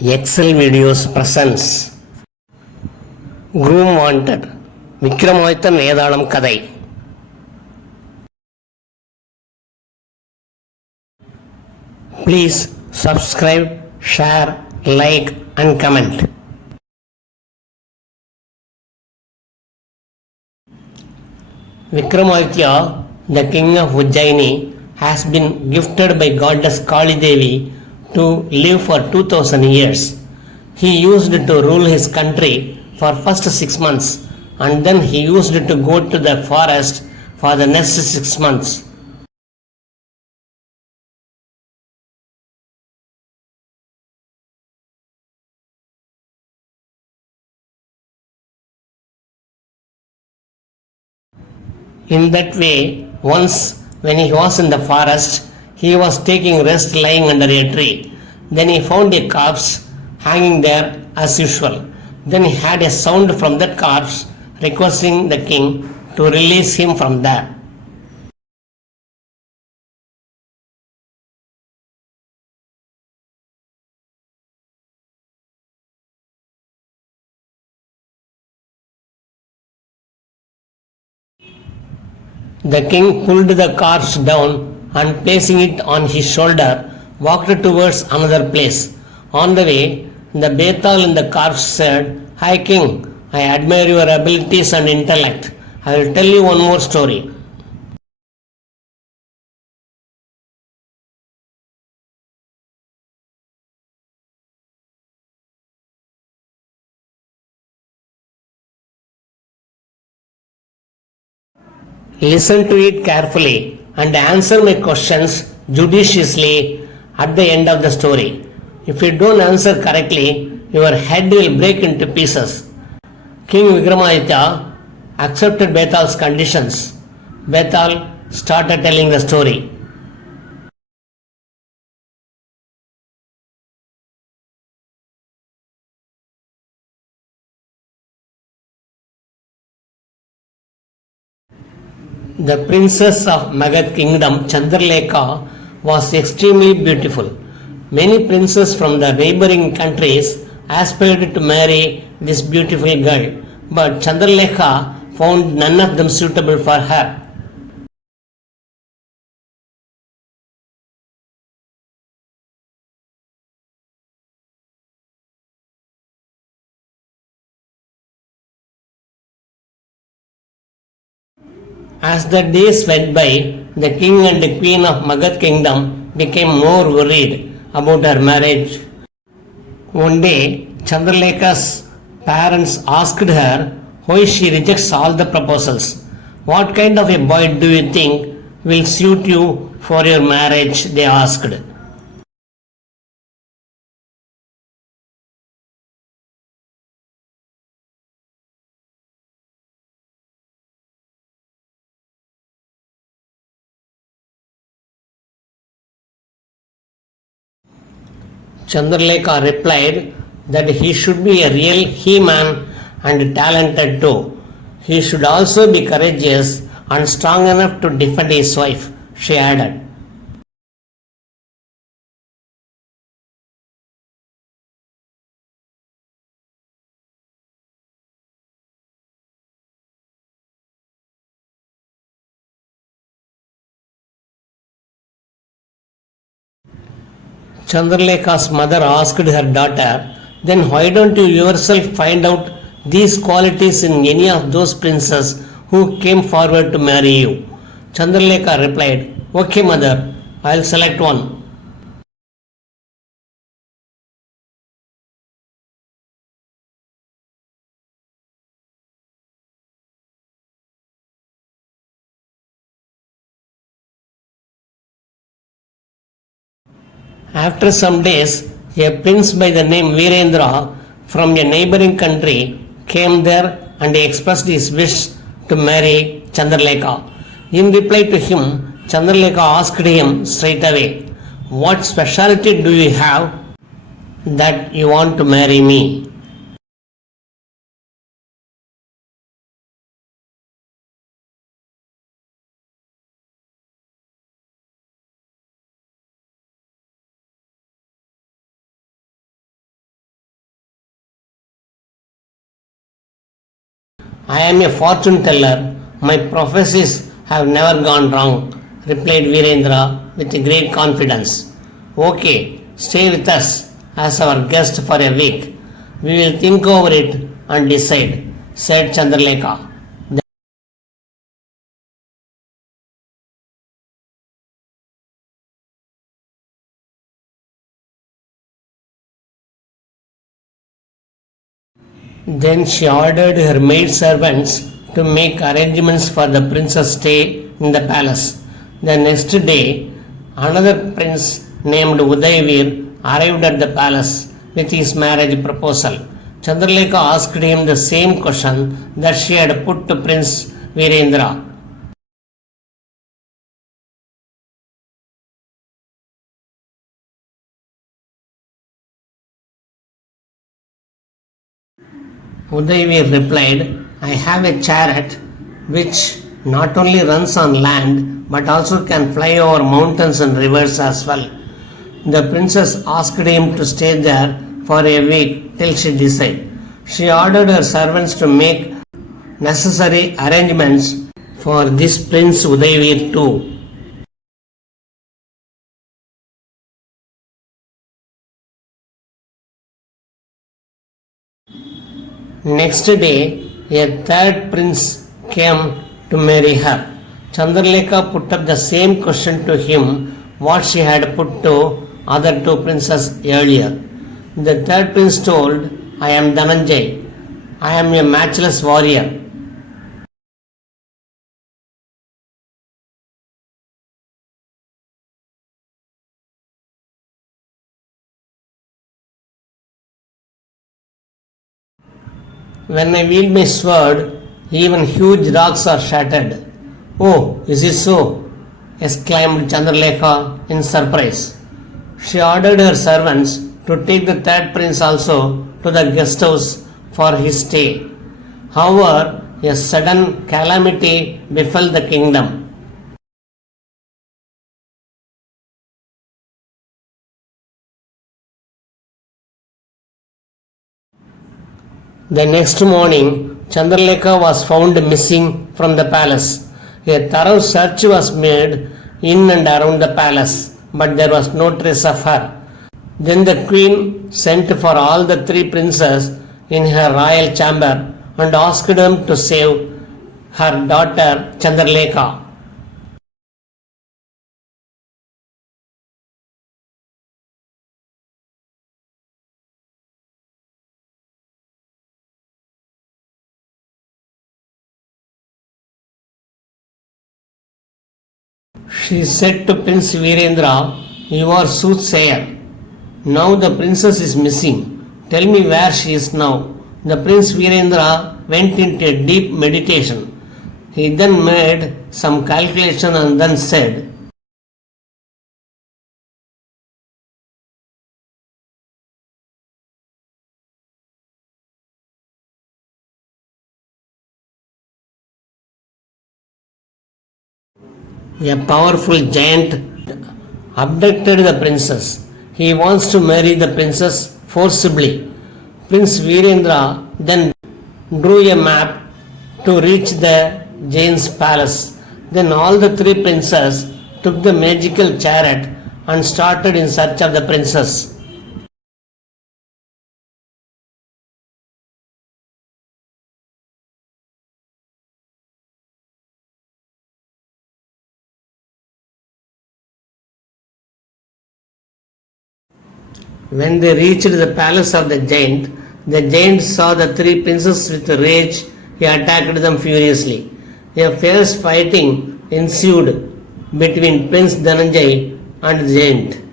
Excel Videos presents Groom Wanted Vikramadithan வேதாளம் கதை. Please subscribe, share, like and comment. Vikramaditya, the king of Ujjaini, has been gifted by goddess Kali Devi to live for 2000 years. He used to rule his country for first 6 months and then he used to go to the forest for the next 6 months. In that way, once when he was in the forest, he was taking rest lying under a tree. Then he found a corpse hanging there as usual. Then he had a sound from that corpse requesting the king to release him from there. The king pulled the corpse down and placing it on his shoulder, walked towards another place. On the way, the Betal in the corpse said, "Hi king, I admire your abilities and intellect. I will tell you one more story." Listen to it carefully and answer my questions judiciously at the end of the story. If you don't answer correctly, your head will break into pieces. King Vikramaditya accepted Betal's conditions. Betal started telling the story. The princess of Magad kingdom, Chandralekha, was extremely beautiful. Many princes from the neighboring countries aspired to marry this beautiful girl, but Chandralekha found none of them suitable for her. As the days went by, the king and the queen of Magad kingdom became more worried about her marriage. One day, Chandralekha's parents asked her why she rejects all the proposals. "What kind of a boy do you think will suit you for your marriage?" they asked. Chandralekha replied that he should be a real he-man and talented too. He should also be courageous and strong enough to defend his wife, she added. Chandralekha's mother asked her daughter, "Then why don't you yourself find out these qualities in any of those princes who came forward to marry you?" Chandralekha replied, "Okay, mother, I'll select one." After some days, a prince by the name Virendra from a neighboring country came there and expressed his wish to marry Chandralekha. In reply to him, Chandralekha asked him straight away, "What specialty do you have that you want to marry me?" I am a fortune teller. My prophecies have never gone wrong, replied Virendra with great confidence. Okay, stay with us as our guest for a week. We will think over it and decide, said Chandralekha. Then she ordered her maid servants to make arrangements for the prince's stay in the palace. The next day, another prince named Udayvir arrived at the palace with his marriage proposal. Chandralekha asked him the same question that she had put to Prince Virendra. Udayvir replied, I have a chariot which not only runs on land but also can fly over mountains and rivers as well. The princess asked him to stay there for a week till she decided. She ordered her servants to make necessary arrangements for this Prince Udayvir too. Next day, a third prince came to marry her. Chandralekha put up the same question to him what she had put to other two princes earlier. The third prince told, I am Dhananjay. I am a matchless warrior. When I wield my sword, even huge rocks are shattered. Oh, is it so? Exclaimed Chandralekha in surprise. She ordered her servants to take the third prince also to the guest house for his stay. However, a sudden calamity befell the kingdom. The next morning, Chandralekha was found missing from the palace. A thorough search was made in and around the palace, but there was no trace of her. Then the queen sent for all the three princes in her royal chamber and asked them to save her daughter Chandralekha. She said to Prince Virendra, you are soothsayer. Now the princess is missing. Tell me where she is now. The Prince Virendra went into a deep meditation. He then made some calculation and then said, a powerful giant abducted the princess. He wants to marry the princess forcibly. Prince Virendra then drew a map to reach the giant's palace. Then all the three princes took the magical chariot and started in search of the princess. When they reached the palace of the giant saw the three princes with rage. He attacked them furiously. A fierce fighting ensued between Prince Dhananjay and the giant.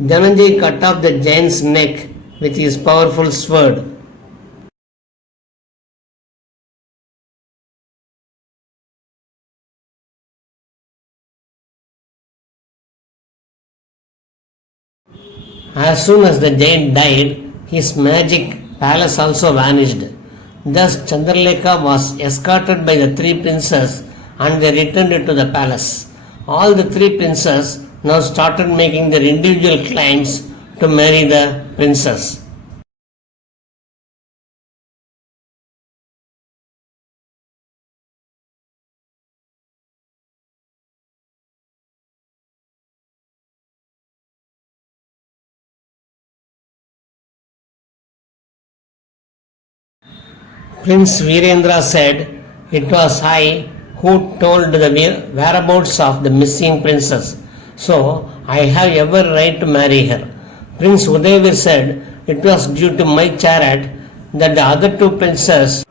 Dhananjay cut off the giant's neck with his powerful sword. As soon as the giant died, his magic palace also vanished. Thus Chandralekha was escorted by the three princes and they returned to the palace. All the three princes now started making their individual claims to marry the princess. Prince Virendra said, "It was I who told the whereabouts of the missing princess, so I have every right to marry her." Prince Udayvir said, "It was due to my chariot that the other two princes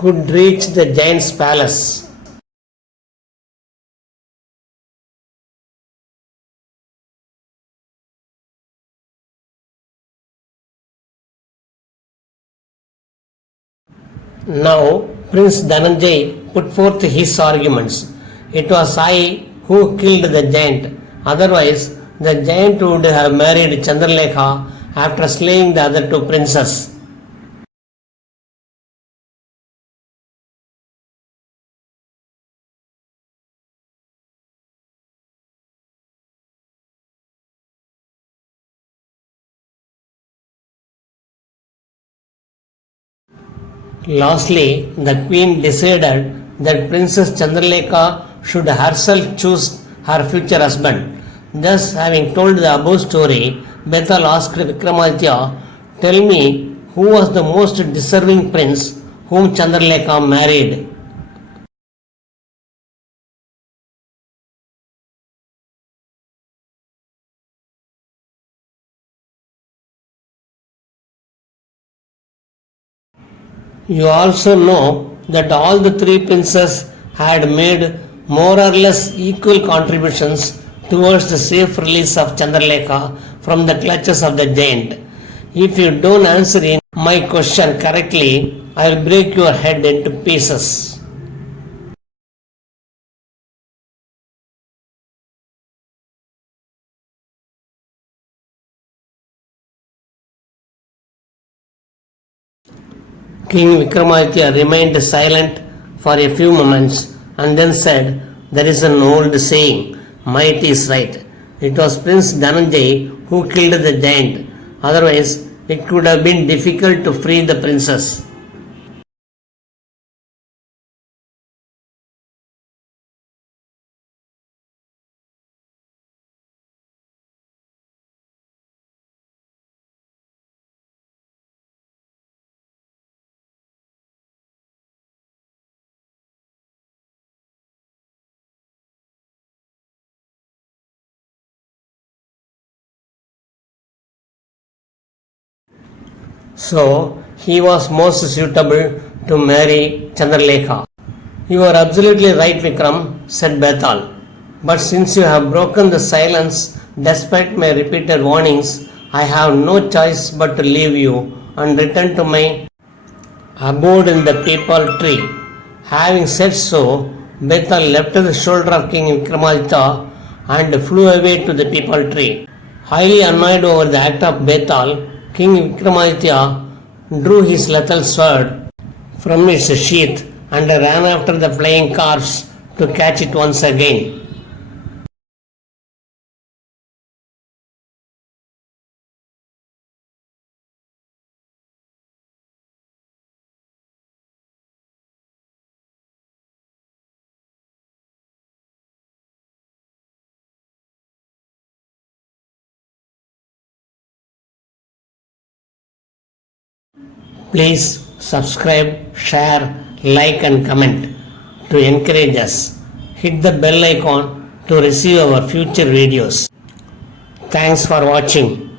could reach the giant's palace." Now Prince Dhananjay put forth his arguments. "It was I who killed the giant. Otherwise, the giant would have married Chandralekha after slaying the other two princes." Lastly, the queen decided that Princess Chandralekha should herself choose her future husband. Thus, having told the above story, Bethel asked Vikramaditya, "Tell me, who was the most deserving prince whom Chandralekha married?" You also know that all the three princes had made more or less equal contributions towards the safe release of Chandralekha from the clutches of the giant. If you don't answer my question correctly, I will break your head into pieces. King Vikramaditya remained silent for a few moments and then said, "There is an old saying, might is right. It was Prince Dhananjay who killed the giant. Otherwise, it could have been difficult to free the princess." So he was most suitable to marry Chandralekha. "You are absolutely right, Vikram," said Bethal. "But since you have broken the silence despite my repeated warnings, I have no choice but to leave you and return to my abode in the peepal tree." Having said so, Bethal left the shoulder of King Vikramaditya and flew away to the peepal tree. Highly annoyed over the act of Bethal, King Vikramaditya drew his lethal sword from its sheath and ran after the flying corpse to catch it once again. Please subscribe, share, like and comment to encourage us. Hit the bell icon to receive our future videos. Thanks for watching.